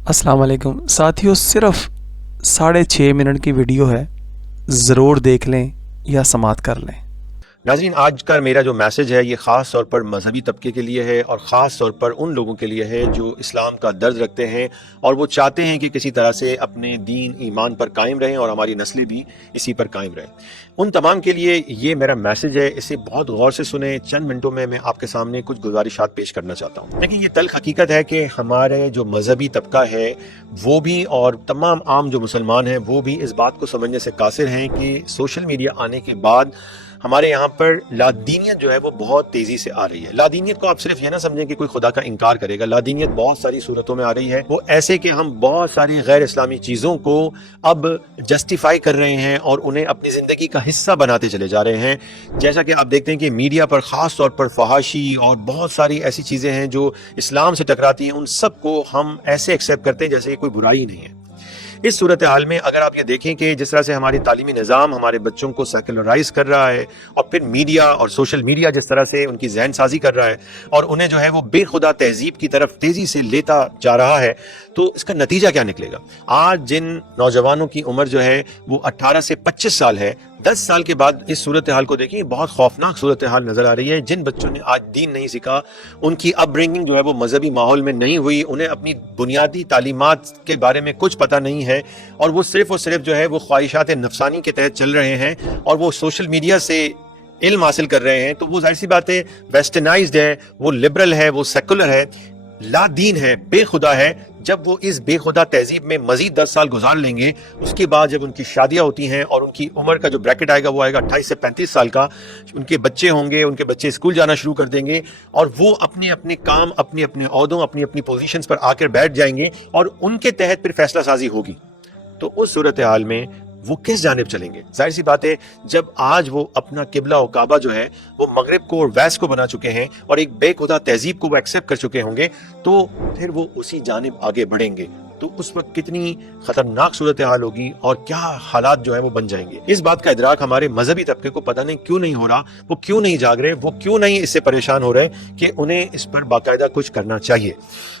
अस्सलाम वालेकुम साथियों, सिर्फ 6.5 मिनट की वीडियो है, ज़रूर देख लें या समात कर लें। नाज़रीन, आज का मेरा जो मैसेज है ये ख़ास तौर पर मजहबी तबके के लिए है और ख़ास तौर पर उन लोगों के लिए है जो इस्लाम का दर्द रखते हैं और वो चाहते हैं कि किसी तरह से अपने दीन ईमान पर कायम रहें और हमारी नस्लें भी इसी पर कायम रहें। उन तमाम के लिए ये मेरा मैसेज है, इसे बहुत गौर से सुने। चंद मिनटों में मैं आपके सामने कुछ गुजारिशात पेश करना चाहता हूँ। लेकिन ये तल्ख़ हकीकत है कि हमारे जो मजहबी तबका है वो भी और तमाम आम जो मुसलमान हैं वो भी इस बात को समझने से कासिर हैं कि सोशल मीडिया आने के बाद हमारे यहाँ पर लादीनियत जो है वो बहुत तेजी से आ रही है। लादीनियत को आप सिर्फ ये ना समझें कि कोई खुदा का इनकार करेगा। लादीनियत बहुत सारी सूरतों में आ रही है। वो ऐसे कि हम बहुत सारी गैर इस्लामी चीज़ों को अब जस्टिफाई कर रहे हैं और उन्हें अपनी ज़िंदगी का हिस्सा बनाते चले जा रहे हैं। जैसा कि आप देखते हैं कि मीडिया पर ख़ास तौर पर फहाशी और बहुत सारी ऐसी चीज़ें हैं जो इस्लाम से टकराती हैं, उन सब को हम ऐसे एक्सेप्ट करते हैं जैसे कोई बुराई नहीं है। इस सूरत हाल में अगर आप ये देखें कि जिस तरह से हमारी तालीमी निज़ाम हमारे बच्चों को सेकुलराइज कर रहा है और फिर मीडिया और सोशल मीडिया जिस तरह से उनकी जहन साजी कर रहा है और उन्हें जो है वो बेखुदा तहजीब की तरफ तेज़ी से लेता जा रहा है, तो इसका नतीजा क्या निकलेगा। आज जिन नौजवानों की उम्र जो है वो 18 से 25 साल है, 10 साल के बाद इस सूरत हाल को देखिए, बहुत खौफनाक सूरत हाल नज़र आ रही है। जिन बच्चों ने आज दीन नहीं सीखा, उनकी अपब्रिंगिंग जो है वो मजहबी माहौल में नहीं हुई, उन्हें अपनी बुनियादी तालीमात के बारे में कुछ पता नहीं है और वो सिर्फ जो है वो ख्वाहिशात नफसानी के तहत चल रहे हैं और वो सोशल मीडिया से इल्म हासिल कर रहे हैं, तो वो जाहिर सी बात है वेस्टर्नाइज्ड है, वो लिबरल है, वो सेकुलर है, लादीन है, बेखुदा है। जब वो इस बेखुदा तहजीब में मजीद 10 साल गुजार लेंगे, उसके बाद जब उनकी शादियां होती हैं और उनकी उम्र का जो ब्रैकेट आएगा वो आएगा 28 से 35 साल का, उनके बच्चे होंगे, उनके बच्चे स्कूल जाना शुरू कर देंगे और वो अपने अपने काम, अपने अपने ओहदों, अपनी अपनी पोजीशंस पर आकर बैठ जाएंगे और उनके तहत फिर फैसला साजी होगी। तो उस सूरत हाल में वो किस जानिब चलेंगे। जाहिर सी बात है, जब आज वो अपना किबला और काबा जो है वो मगरिब को और वैस्ट को बना चुके हैं और एक बेखुदा तहजीब को वो एक्सेप्ट कर चुके होंगे, तो फिर वो उसी जानिब आगे बढ़ेंगे। तो उस वक्त कितनी खतरनाक सूरत हाल होगी और क्या हालात जो है वो बन जाएंगे। इस बात का इदराक हमारे मजहबी तबके को पता नहीं क्यों नहीं हो रहा, वो क्यों नहीं जाग रहे, वो क्यों नहीं इससे परेशान हो रहे कि उन्हें इस पर बाकायदा कुछ करना चाहिए।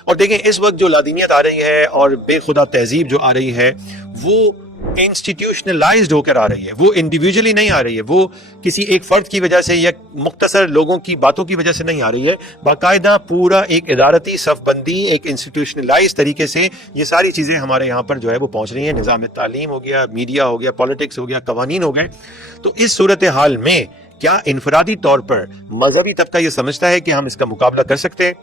और देखें, इस वक्त जो लादीनियत आ रही है और बेखुदा तहजीब जो आ रही है वो इंस्टीट्यूशनलाइज्ड होकर आ रही है, वो इंडिविजुअली नहीं आ रही है, वो किसी एक फर्द की वजह से या मुख्तसर लोगों की बातों की वजह से नहीं आ रही है। बाकायदा पूरा एक इदारती सफबंदी, एक इंस्टीट्यूशनलाइज्ड तरीके से ये सारी चीज़ें हमारे यहाँ पर जो है वो पहुँच रही हैं। निज़ाम तालीम हो गया, मीडिया हो गया, पॉलिटिक्स हो गया, कवानीन हो गए। तो इस सूरत हाल में क्या इनफरादी तौर पर मजहबी तबका ये समझता है कि हम इसका मुकाबला कर सकते हैं?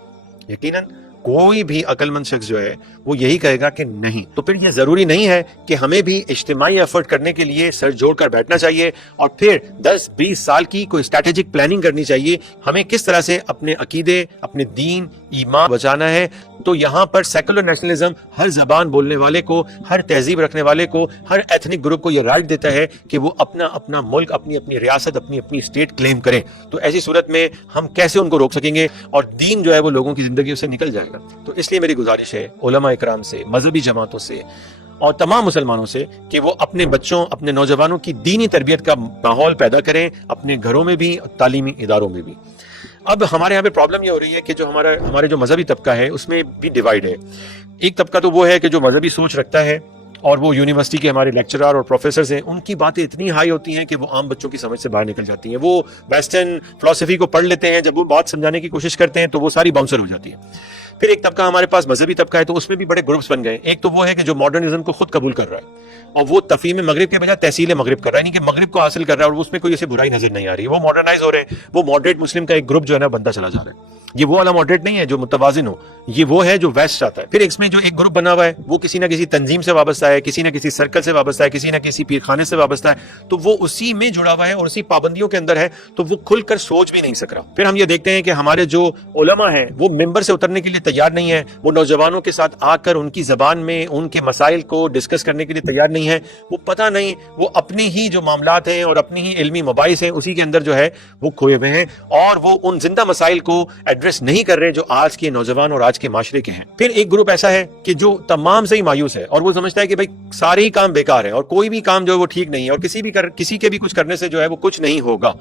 यकीनन कोई भी अक्लमंद शख्स जो है वो यही कहेगा कि नहीं। तो फिर ये जरूरी नहीं है कि हमें भी इज्तिमाई एफर्ट करने के लिए सर जोड़कर बैठना चाहिए और फिर 10-20 साल की कोई स्ट्रैटेजिक प्लानिंग करनी चाहिए, हमें किस तरह से अपने अकीदे, अपने दीन, ईमान बचाना है। तो यहाँ पर सेकुलर नेशनलिज्म हर जबान बोलने वाले को, हर तहजीब रखने वाले को, हर एथनिक ग्रुप को यह राइट देता है कि वो अपना अपना मुल्क, अपनी अपनी रियासत, अपनी अपनी स्टेट क्लेम करें। तो ऐसी सूरत में हम कैसे उनको रोक सकेंगे और दीन जो है वो लोगों की जिंदगी से निकल जाएगा। तो इसलिए मेरी गुजारिश है उलमा इकराम से, मजहबी जमातों से और तमाम मुसलमानों से कि वो अपने बच्चों, अपने नौजवानों की दीनी तरबियत का माहौल पैदा करें, अपने घरों में भी, तालीमी इदारों में भी। अब हमारे यहाँ पे प्रॉब्लम ये हो रही है कि जो हमारे जो मजहबी तबका है उसमें भी डिवाइड है। एक तबका तो वो है कि जो मजहबी सोच रखता है और वो यूनिवर्सिटी के हमारे लेक्चरर और प्रोफेसर हैं, उनकी बातें इतनी हाई होती हैं कि वो आम बच्चों की समझ से बाहर निकल जाती हैं। वो वेस्टर्न फिलॉसफी को पढ़ लेते हैं, जब वो बात समझाने की कोशिश करते हैं तो वो सारी बाउंसर हो जाती है। फिर एक तबका हमारे पास मजहबी तबका है, तो उसमें भी बड़े ग्रुप्स बन गए। एक तो वो है कि जो मॉडर्निज्म को खुद कबूल कर रहा है और वो तफहीम मगरिब के बजाय तहसील मगरिब कर रहा है, यानी कि मगरिब को हासिल कर रहा है और उसमें कोई ऐसी बुराई नजर नहीं आ रही। वो मॉडर्नाइज हो रहे हैं, वो मॉडरेट मुस्लिम का एक ग्रुप जो है ना बनता चला जा रहा है। ये वो वाला मॉडरेट नहीं है जो मुतवाजिन हो, ये वो है जो वेस्ट चाहता है। फिर इसमें जो एक ग्रुप बना हुआ है वो किसी ना किसी तंजीम से वाबस्ता है, किसी ना किसी सर्कल से वाबस्ता है, किसी ना किसी पीरखाने से वाबस्ता है, तो वो उसी में जुड़ा हुआ है और उसी पाबंदियों के अंदर है, तो वो खुलकर सोच भी नहीं सक रहा। फिर हम ये देखते हैं कि हमारे जो उलमा हैं वो मिंबर से उतरने के लिए तैयार नहीं है, वो नौजवानों के साथ आकर उनकी जबान में उनके मसाइल को डिस्कस करने के लिए तैयार नहीं है। वो पता नहीं, वो अपने ही जो मामलात हैं और अपनी ही इल्मी मोबाइल हैं उसी के अंदर जो है वो खोए हुए हैं और वो उन जिंदा मसाइल को एड्रेस नहीं कर रहे जो आज के नौजवान और आज के माशरे के हैं। फिर एक ग्रुप ऐसा है कि जो तमाम से ही मायूस है और वो समझता है कि भाई सारे ही काम बेकार है और कोई भी काम जो है वो ठीक नहीं है और किसी के भी कुछ करने से जो है वो कुछ नहीं होगा।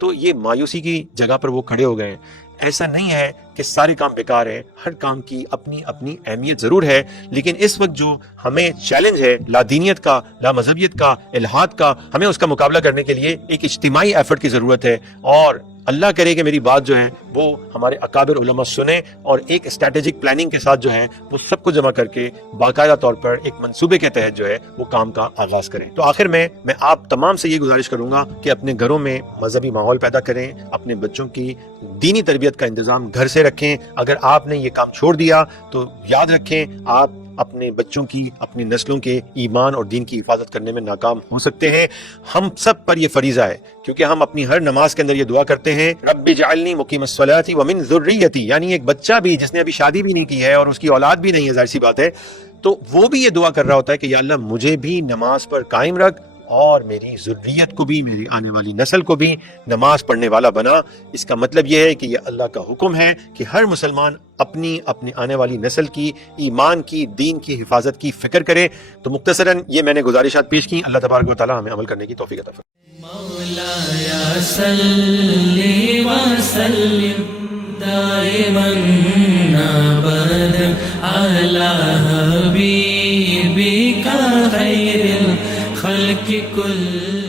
तो ये मायूसी की जगह पर वो खड़े हो गए हैं। ایسا نہیں ہے کہ سارے کام بیکار ہیں، ہر کام کی اپنی اپنی اہمیت ضرور ہے، لیکن اس وقت جو ہمیں چیلنج ہے لا دینیت کا، لا مذہبیت کا، الحاد کا، ہمیں اس کا مقابلہ کرنے کے لیے ایک اجتماعی ایفرٹ کی ضرورت ہے، اور اللہ کرے کہ میری بات جو ہے وہ ہمارے اکابر علماء سنیں اور ایک اسٹریٹجک پلاننگ کے ساتھ جو ہے وہ سب کو جمع کر کے باقاعدہ طور پر ایک منصوبے کے تحت جو ہے وہ کام کا آغاز کریں۔ تو آخر میں آپ تمام سے یہ گزارش کروں گا کہ اپنے گھروں میں مذہبی ماحول پیدا کریں، اپنے بچوں کی دینی تربیت کا انتظام گھر سے رکھیں۔ اگر آپ نے یہ کام چھوڑ دیا تو یاد رکھیں آپ اپنے بچوں کی، اپنی نسلوں کے ایمان اور دین کی حفاظت کرنے میں ناکام ہو سکتے ہیں۔ ہم سب پر یہ فریضہ ہے، کیونکہ ہم اپنی ہر نماز کے اندر یہ دعا کرتے ہیں، رب اجعلنی مقیم الصلاۃ ومن ذریتی، یعنی ایک بچہ بھی جس نے ابھی شادی بھی نہیں کی ہے اور اس کی اولاد بھی نہیں ہے، ظاہر سی بات ہے، تو وہ بھی یہ دعا کر رہا ہوتا ہے کہ یا اللہ مجھے بھی نماز پر قائم رکھ اور میری ذریت کو بھی، میری آنے والی نسل کو بھی نماز پڑھنے والا بنا۔ اس کا مطلب یہ ہے کہ یہ اللہ کا حکم ہے کہ ہر مسلمان اپنی آنے والی نسل کی ایمان کی، دین کی حفاظت کی فکر کرے۔ تو مختصراً یہ میں نے گزارشات پیش کی، اللہ تبارک و تعالی ہمیں عمل کرنے کی توفیق عطا فرمائے۔ مولایا صلی وسلم دائما ابدا علی حبیبک خیر الخلق کل